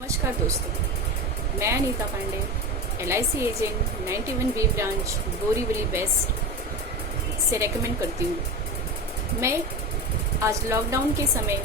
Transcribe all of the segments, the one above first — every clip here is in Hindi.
नमस्कार दोस्तों, मैं Anita Pandey LIC agent 91B branch Borivali west से रेकमेंड करती हूँ। मैं आज लॉकडाउन के समय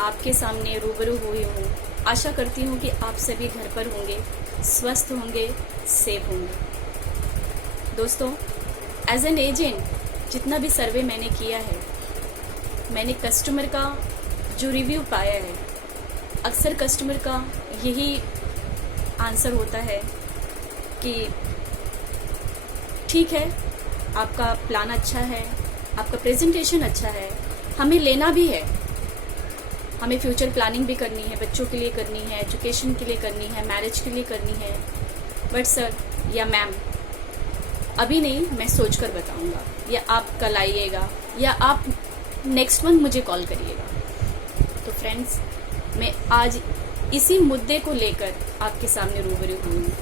आपके सामने रूबरू हुई हूँ। आशा करती हूँ कि आप सभी घर पर होंगे, स्वस्थ होंगे, सेफ होंगे। दोस्तों, एज एन एजेंट जितना भी सर्वे मैंने किया है, मैंने कस्टमर का जो रिव्यू पाया है, अक्सर कस्टमर का यही आंसर होता है कि ठीक है, आपका प्लान अच्छा है, आपका प्रेजेंटेशन अच्छा है, हमें लेना भी है, हमें फ्यूचर प्लानिंग भी करनी है, बच्चों के लिए करनी है, एजुकेशन के लिए करनी है, मैरिज के लिए करनी है, बट सर या मैम अभी नहीं, मैं सोच कर बताऊंगा, या आप कल आइएगा, या आप नेक्स्ट मंथ मुझे कॉल करिएगा। तो फ्रेंड्स, मैं आज इसी मुद्दे को लेकर आपके सामने रूबरू हुई हूँ।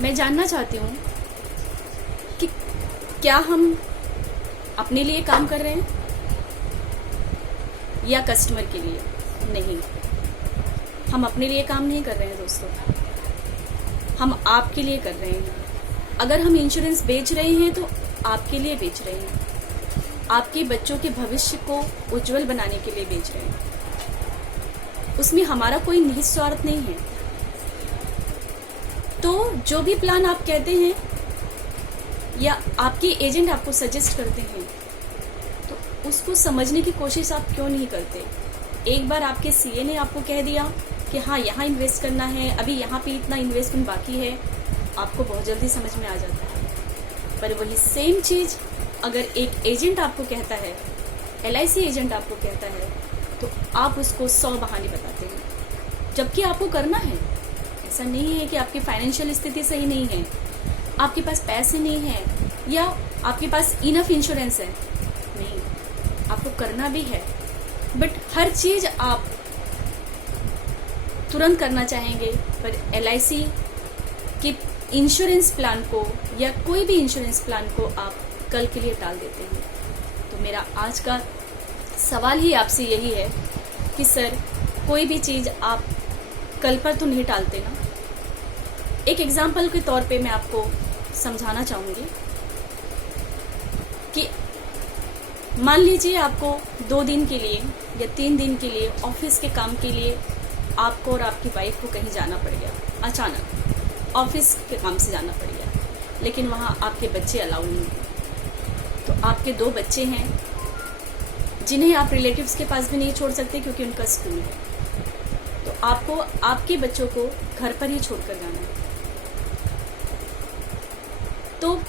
मैं जानना चाहती हूँ कि क्या हम अपने लिए काम कर रहे हैं या कस्टमर के लिए? नहीं, हम अपने लिए काम नहीं कर रहे हैं दोस्तों, हम आपके लिए कर रहे हैं। अगर हम इंश्योरेंस बेच रहे हैं तो आपके लिए बेच रहे हैं, आपके बच्चों के भविष्य को उज्जवल बनाने के लिए बेच रहे हैं। उसमें हमारा कोई निहित स्वार्थ नहीं है। तो जो भी प्लान आप कहते हैं या आपके एजेंट आपको सजेस्ट करते हैं, तो उसको समझने की कोशिश आप क्यों नहीं करते? एक बार आपके सीए ने आपको कह दिया कि हाँ, यहाँ इन्वेस्ट करना है, अभी यहाँ पे इतना इन्वेस्टमेंट बाकी है, आपको बहुत जल्दी समझ में आ जाता है। पर वही सेम चीज अगर एक एजेंट आपको कहता है, LIC एजेंट आपको कहता है, तो आप उसको 100 बहाने बताते हैं, जबकि आपको करना है। ऐसा नहीं है कि आपकी फाइनेंशियल स्थिति सही नहीं है, आपके पास पैसे नहीं है, या आपके पास इनफ इंश्योरेंस है। नहीं, आपको करना भी है, बट हर चीज आप तुरंत करना चाहेंगे, पर LIC के इंश्योरेंस प्लान को या कोई भी इंश्योरेंस प्लान को आप कल के लिए टाल देते हैं। तो मेरा आज का सवाल ही आपसे यही है कि सर, कोई भी चीज आप कल पर तो नहीं टालते ना? एक एग्जाम्पल के तौर पे मैं आपको समझाना चाहूंगी कि मान लीजिए आपको 2 दिन के लिए या 3 दिन के लिए ऑफिस के काम के लिए आपको और आपकी वाइफ को कहीं जाना पड़ गया, अचानक ऑफिस के काम से जाना पड़ गया, लेकिन वहां आपके बच्चे अलाउ नहीं है। तो आपके 2 बच्चे हैं जिन्हें आप रिलेटिव्स के पास भी नहीं छोड़ सकते क्योंकि उनका स्कूल है। तो आपको आपके बच्चों को घर पर ही छोड़कर जाना है। तो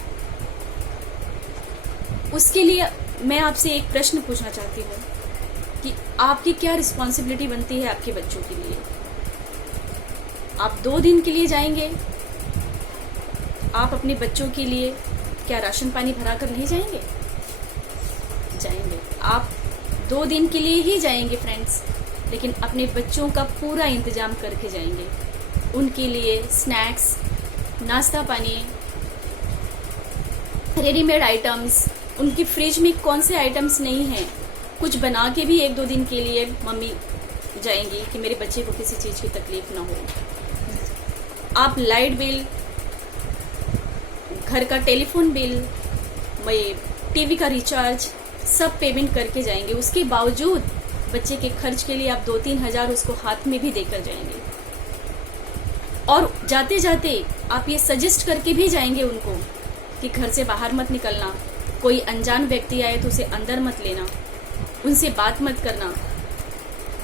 उसके लिए मैं आपसे एक प्रश्न पूछना चाहती हूँ कि आपकी क्या रिस्पॉन्सिबिलिटी बनती है आपके बच्चों के लिए? आप 2 दिन के लिए जाएंगे, आप अपने बच्चों के लिए क्या राशन पानी भरा कर नहीं जाएंगे? जाएंगे। आप 2 दिन के लिए ही जाएंगे फ्रेंड्स, लेकिन अपने बच्चों का पूरा इंतजाम करके जाएंगे। उनके लिए स्नैक्स, नाश्ता पानी, रेडीमेड आइटम्स, उनकी फ्रिज में कौन से आइटम्स नहीं हैं, कुछ बना के भी 1-2 दिन के लिए मम्मी जाएंगी कि मेरे बच्चे को किसी चीज की तकलीफ ना हो। आप लाइट बिल, घर का टेलीफोन बिल, टीवी का रिचार्ज सब पेमेंट करके जाएंगे। उसके बावजूद बच्चे के खर्च के लिए आप 2-3 हजार उसको हाथ में भी देकर जाएंगे। और जाते जाते आप ये सजेस्ट करके भी जाएंगे उनको कि घर से बाहर मत निकलना, कोई अनजान व्यक्ति आए तो उसे अंदर मत लेना, उनसे बात मत करना।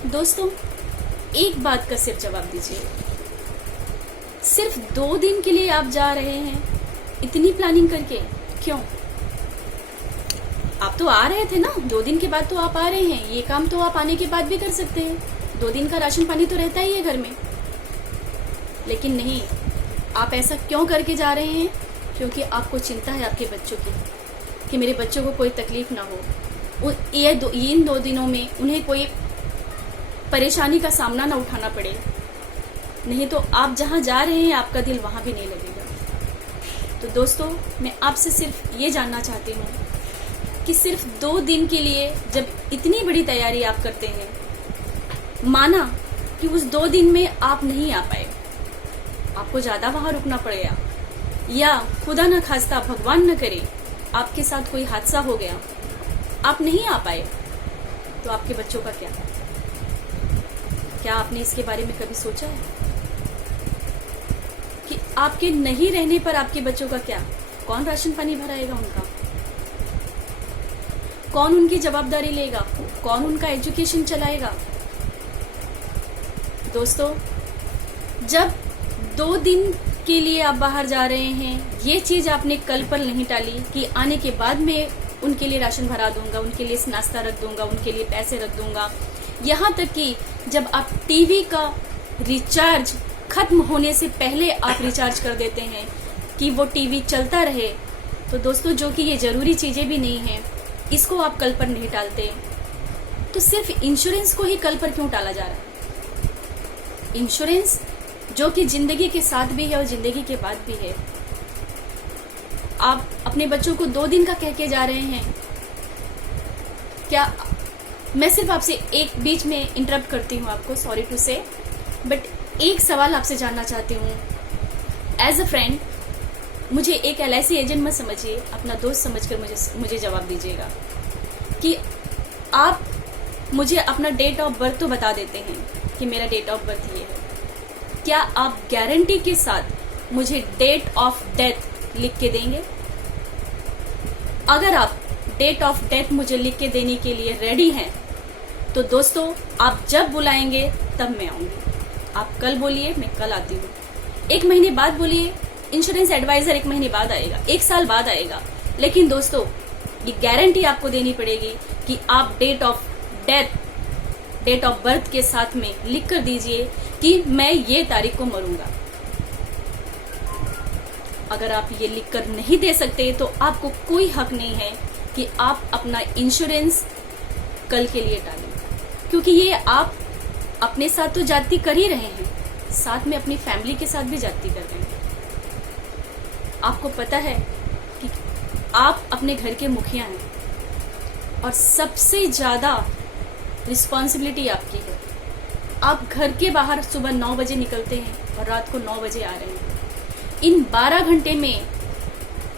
दोस्तों, एक बात का सिर्फ जवाब दीजिए, सिर्फ 2 दिन के लिए आप जा रहे हैं, इतनी प्लानिंग करके क्यों? आप तो आ रहे थे ना, 2 दिन के बाद तो आप आ रहे हैं, ये काम तो आप आने के बाद भी कर सकते हैं। 2 दिन का राशन पानी तो रहता ही है घर में। लेकिन नहीं, आप ऐसा क्यों करके जा रहे हैं? क्योंकि आपको चिंता है आपके बच्चों की, कि मेरे बच्चों को कोई तकलीफ ना हो, इन 2 दिनों में उन्हें कोई परेशानी का सामना ना उठाना पड़े। नहीं तो आप जहां जा रहे हैं आपका दिल वहां भी नहीं लगेगा। तो दोस्तों, मैं आपसे सिर्फ ये जानना चाहती हूँ कि सिर्फ 2 दिन के लिए जब इतनी बड़ी तैयारी आप करते हैं, माना कि उस 2 दिन में आप नहीं आ पाए, आपको ज्यादा वहां रुकना पड़ गया, या खुदा न खास्ता भगवान न करे आपके साथ कोई हादसा हो गया, आप नहीं आ पाए, तो आपके बच्चों का क्या? क्या आपने इसके बारे में कभी सोचा है कि आपके नहीं रहने पर आपके बच्चों का क्या? कौन राशन पानी भराएगा उनका? कौन उनकी जवाबदारी लेगा? कौन उनका एजुकेशन चलाएगा? दोस्तों, जब 2 दिन के लिए आप बाहर जा रहे हैं, ये चीज आपने कल पर नहीं टाली कि आने के बाद में उनके लिए राशन भरा दूंगा, उनके लिए नाश्ता रख दूंगा, उनके लिए पैसे रख दूंगा। यहाँ तक कि जब आप टीवी का रिचार्ज खत्म होने से पहले आप रिचार्ज कर देते हैं कि वो टीवी चलता रहे, तो दोस्तों जो कि ये जरूरी चीजें भी नहीं है, इसको आप कल पर नहीं टालते, तो सिर्फ इंश्योरेंस को ही कल पर क्यों टाला जा रहा है? इंश्योरेंस जो कि जिंदगी के साथ भी है और जिंदगी के बाद भी है। आप अपने बच्चों को 2 दिन का कह के जा रहे हैं क्या? मैं सिर्फ आपसे एक बीच में इंटरप्ट करती हूँ आपको, सॉरी टू से, बट एक सवाल आपसे जानना चाहती हूँ एज अ फ्रेंड। मुझे एक LIC एजेंट मत समझिए, अपना दोस्त समझकर मुझे जवाब दीजिएगा कि आप मुझे अपना डेट ऑफ बर्थ तो बता देते हैं कि मेरा डेट ऑफ बर्थ ये है, क्या आप गारंटी के साथ मुझे डेट ऑफ डेथ लिख के देंगे? अगर आप डेट ऑफ डेथ मुझे लिख के देने के लिए रेडी हैं, तो दोस्तों आप जब बुलाएंगे तब मैं आऊंगी। आप कल बोलिए, मैं कल आती हूँ। 1 महीने बाद बोलिए, इंश्योरेंस एडवाइजर 1 महीने बाद आएगा, 1 साल बाद आएगा, लेकिन दोस्तों ये गारंटी आपको देनी पड़ेगी कि आप date of death, date of birth के साथ में लिख कर दीजिए कि मैं ये तारीख को मरूंगा। अगर आप ये लिख कर नहीं दे सकते तो आपको कोई हक नहीं है कि आप अपना इंश्योरेंस कल के लिए टालें, क्योंकि ये आप अपने साथ तो जाती कर ही रहे हैं, साथ में अपनी फैमिली के साथ भी जाती कर रहे हैं। आपको पता है कि आप अपने घर के मुखिया हैं और सबसे ज्यादा रिस्पॉन्सिबिलिटी आपकी है। आप घर के बाहर सुबह 9 बजे निकलते हैं और रात को 9 बजे आ रहे हैं। इन 12 घंटे में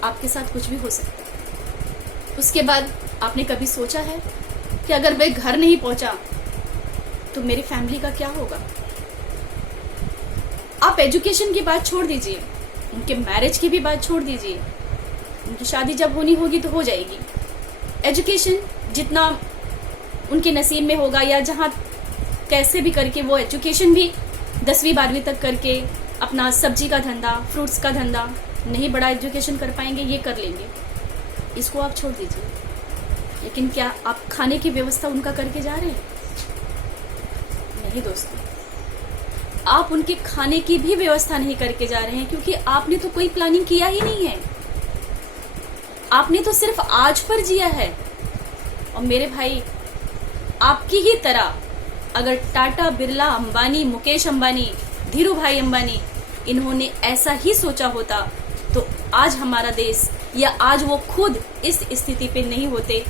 आपके साथ कुछ भी हो सकता है। उसके बाद आपने कभी सोचा है कि अगर मैं घर नहीं पहुंचा तो मेरी फैमिली का क्या होगा? आप एजुकेशन की बात छोड़ दीजिए, उनके मैरिज की भी बात छोड़ दीजिए, उनकी शादी जब होनी होगी तो हो जाएगी। एजुकेशन जितना उनके नसीब में होगा, या जहां कैसे भी करके वो एजुकेशन भी 10वीं 12वीं तक करके अपना सब्जी का धंधा, फ्रूट्स का धंधा, नहीं बड़ा एजुकेशन कर पाएंगे, ये कर लेंगे, इसको आप छोड़ दीजिए। लेकिन क्या आप खाने की व्यवस्था उनका करके जा रहे हैं? नहीं दोस्तों, आप उनके खाने की भी व्यवस्था नहीं करके जा रहे हैं, क्योंकि आपने तो कोई प्लानिंग किया ही नहीं है। आपने तो सिर्फ आज पर जिया है। और मेरे भाई, आपकी ही तरह अगर टाटा, बिरला, अंबानी, मुकेश अंबानी, धीरू भाई अंबानी इन्होंने ऐसा ही सोचा होता तो आज हमारा देश, या आज वो खुद इस स्थिति पे नहीं होते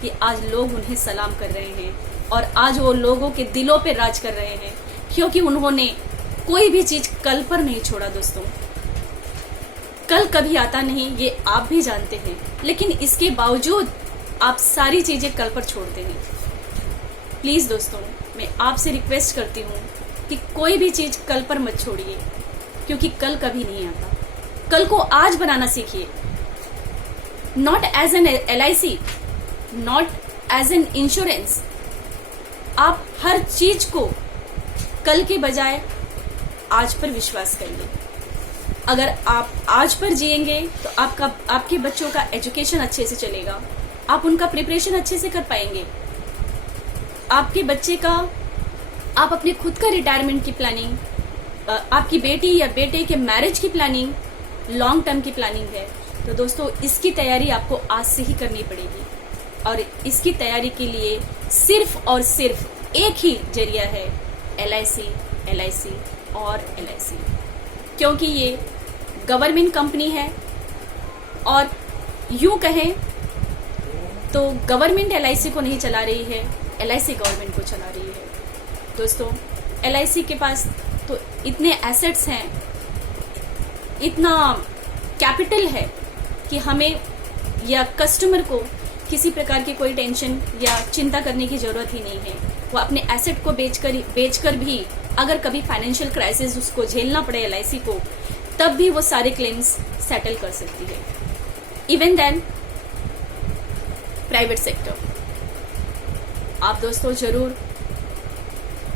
कि आज लोग उन्हें सलाम कर रहे हैं और आज वो लोगों के दिलों पे राज कर रहे हैं, क्योंकि उन्होंने कोई भी चीज कल पर नहीं छोड़ा। दोस्तों, कल कभी आता नहीं, ये आप भी जानते हैं, लेकिन इसके बावजूद आप सारी चीजें कल पर छोड़ते हैं। प्लीज दोस्तों, मैं आपसे रिक्वेस्ट करती हूँ कि कोई भी चीज कल पर मत छोड़िए, क्योंकि कल कभी नहीं आता। कल को आज बनाना सीखिए, not as an LIC, not as an insurance. आप हर चीज को कल के बजाय आज पर विश्वास करिए। अगर आप आज पर जिएंगे तो आपके बच्चों का एजुकेशन अच्छे से चलेगा, आप उनका प्रिपरेशन अच्छे से कर पाएंगे। आपके बच्चे का, आप अपने खुद का रिटायरमेंट की प्लानिंग, आपकी बेटी या बेटे के मैरिज की प्लानिंग, लॉन्ग टर्म की प्लानिंग है, तो दोस्तों इसकी तैयारी आपको आज से ही करनी पड़ेगी। और इसकी तैयारी के लिए सिर्फ और सिर्फ एक ही जरिया है, LIC और LIC, क्योंकि ये गवर्नमेंट कंपनी है। और यूं कहें तो गवर्नमेंट LIC को नहीं चला रही है, LIC गवर्नमेंट को चला रही है। दोस्तों, LIC के पास तो इतने एसेट्स हैं, इतना कैपिटल है कि हमें या कस्टमर को किसी प्रकार की कोई टेंशन या चिंता करने की जरूरत ही नहीं है। वो अपने एसेट को बेचकर भी अगर कभी फाइनेंशियल क्राइसिस उसको झेलना पड़े LIC को, तब भी वो सारे क्लेम्स सेटल कर सकती है। इवन देन प्राइवेट सेक्टर, आप दोस्तों जरूर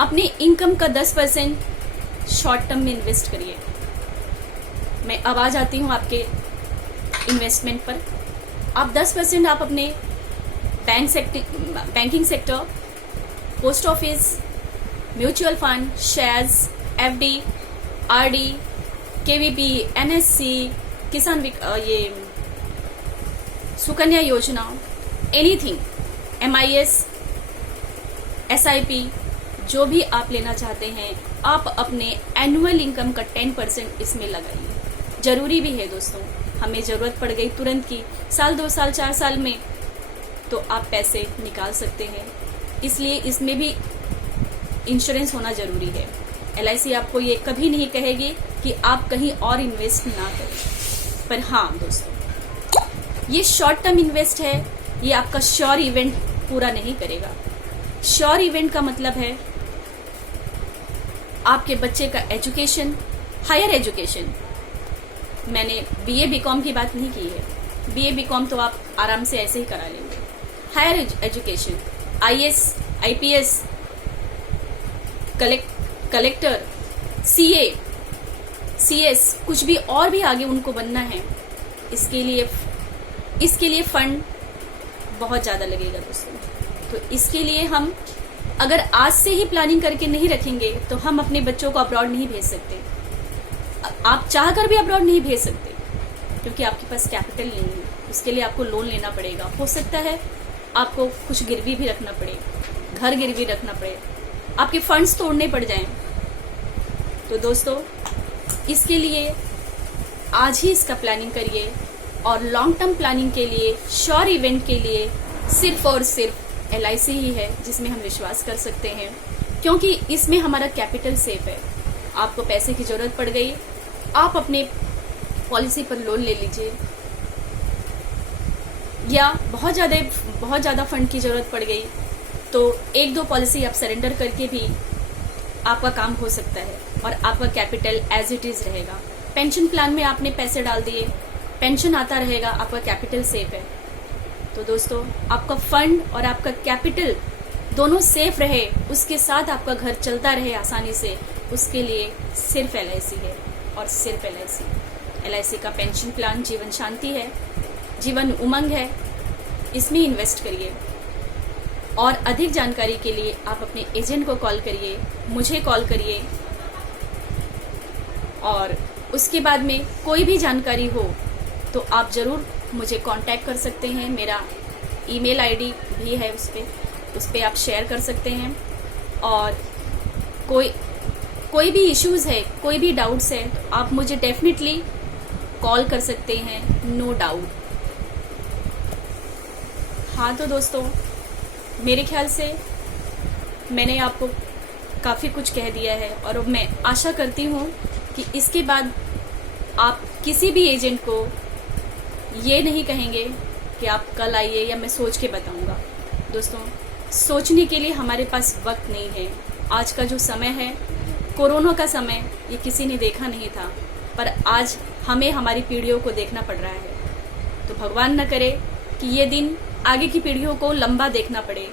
अपने इनकम का 10% शॉर्ट टर्म में इन्वेस्ट करिए। मैं अब आ जाती हूँ आपके इन्वेस्टमेंट पर। आप 10% आप अपने banking sector, post office, mutual fund, shares, FD, RD, KVP, NSC, किसान ये सुकन्या योजना, एनीथिंग, MIS, SIP, जो भी आप लेना चाहते हैं, आप अपने एनुअल इनकम का 10% इसमें लगाइए। जरूरी भी है दोस्तों, हमें जरूरत पड़ गई तुरंत की, साल 2 साल 4 साल में, तो आप पैसे निकाल सकते हैं। इसलिए इसमें भी इंश्योरेंस होना जरूरी है। LIC आपको ये कभी नहीं कहेगी कि आप कहीं और इन्वेस्ट ना करें। पर हाँ दोस्तों, ये शॉर्ट टर्म इन्वेस्ट है, ये आपका श्योर इवेंट पूरा नहीं करेगा। श्योर इवेंट का मतलब है आपके बच्चे का एजुकेशन, हायर एजुकेशन। मैंने BA BCom की बात नहीं की है। BA BCom तो आप आराम से ऐसे ही करा लेंगे। Higher education, IAS, IPS, collector, CA, CS, कुछ भी और भी आगे उनको बनना है, इसके लिए फंड बहुत ज्यादा लगेगा दोस्तों। तो इसके लिए हम अगर आज से ही प्लानिंग करके नहीं रखेंगे तो हम अपने बच्चों को अब्रॉड नहीं भेज सकते। आप चाहकर भी अब्रॉड नहीं भेज सकते, क्योंकि आपके पास कैपिटल नहीं है। उसके लिए आपको लोन लेना पड़ेगा। हो सकता है आपको कुछ गिरवी भी रखना पड़े, घर गिरवी रखना पड़े, आपके फंड्स तोड़ने पड़ जाएं। तो दोस्तों, इसके लिए आज ही इसका प्लानिंग करिए। और लॉन्ग टर्म प्लानिंग के लिए, श्योर इवेंट के लिए सिर्फ और सिर्फ LIC ही है जिसमें हम विश्वास कर सकते हैं, क्योंकि इसमें हमारा कैपिटल सेफ है। आपको पैसे की जरूरत पड़ गई, आप अपने पॉलिसी पर लोन ले लीजिए, या बहुत ज्यादा फंड की जरूरत पड़ गई तो 1-2 पॉलिसी आप सरेंडर करके भी आपका काम हो सकता है और आपका कैपिटल एज इट इज रहेगा। पेंशन प्लान में आपने पैसे डाल दिए, पेंशन आता रहेगा, आपका कैपिटल सेफ है। तो दोस्तों, आपका फंड और आपका कैपिटल दोनों सेफ रहे, उसके साथ आपका घर चलता रहे आसानी से, उसके लिए सिर्फ LIC है और सिर्फ LIC का पेंशन प्लान जीवन शांति है, जीवन उमंग है। इसमें इन्वेस्ट करिए। और अधिक जानकारी के लिए आप अपने एजेंट को कॉल करिए, मुझे कॉल करिए, और उसके बाद में कोई भी जानकारी हो तो आप ज़रूर मुझे कांटेक्ट कर सकते हैं। मेरा ईमेल ID भी है, उस पर आप शेयर कर सकते हैं। और कोई भी इश्यूज़ है, कोई भी डाउट्स है, तो आप मुझे डेफिनेटली कॉल कर सकते हैं, नो डाउट। हाँ तो दोस्तों, मेरे ख्याल से मैंने आपको काफ़ी कुछ कह दिया है, और मैं आशा करती हूँ कि इसके बाद आप किसी भी एजेंट को ये नहीं कहेंगे कि आप कल आइए या मैं सोच के बताऊंगा। दोस्तों, सोचने के लिए हमारे पास वक्त नहीं है। आज का जो समय है, कोरोना का समय, ये किसी ने देखा नहीं था, पर आज हमें हमारी पीढ़ियों को देखना पड़ रहा है। तो भगवान न करे कि ये दिन आगे की पीढ़ियों को लंबा देखना पड़े।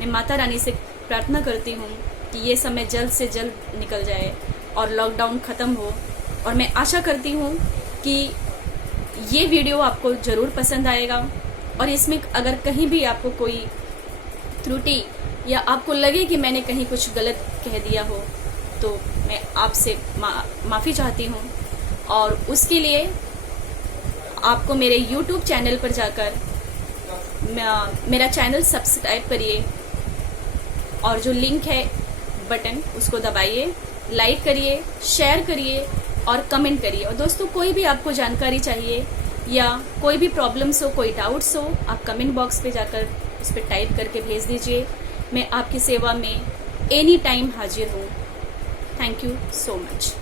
मैं माता रानी से प्रार्थना करती हूँ कि ये समय जल्द से जल्द निकल जाए और लॉकडाउन ख़त्म हो। और मैं आशा करती हूँ कि ये वीडियो आपको ज़रूर पसंद आएगा, और इसमें अगर कहीं भी आपको कोई त्रुटि या आपको लगे कि मैंने कहीं कुछ गलत कह दिया हो, तो मैं आपसे माफ़ी चाहती हूँ। और उसके लिए आपको मेरे YouTube चैनल पर जाकर मेरा चैनल सब्सक्राइब करिए, और जो लिंक है बटन उसको दबाइए, लाइक करिए, शेयर करिए और कमेंट करिए। और दोस्तों, कोई भी आपको जानकारी चाहिए या कोई भी प्रॉब्लम्स हो, कोई डाउट्स हो, आप कमेंट बॉक्स पे जाकर उस पर टाइप करके भेज दीजिए। मैं आपकी सेवा में एनी टाइम हाजिर हूँ। Thank you so much.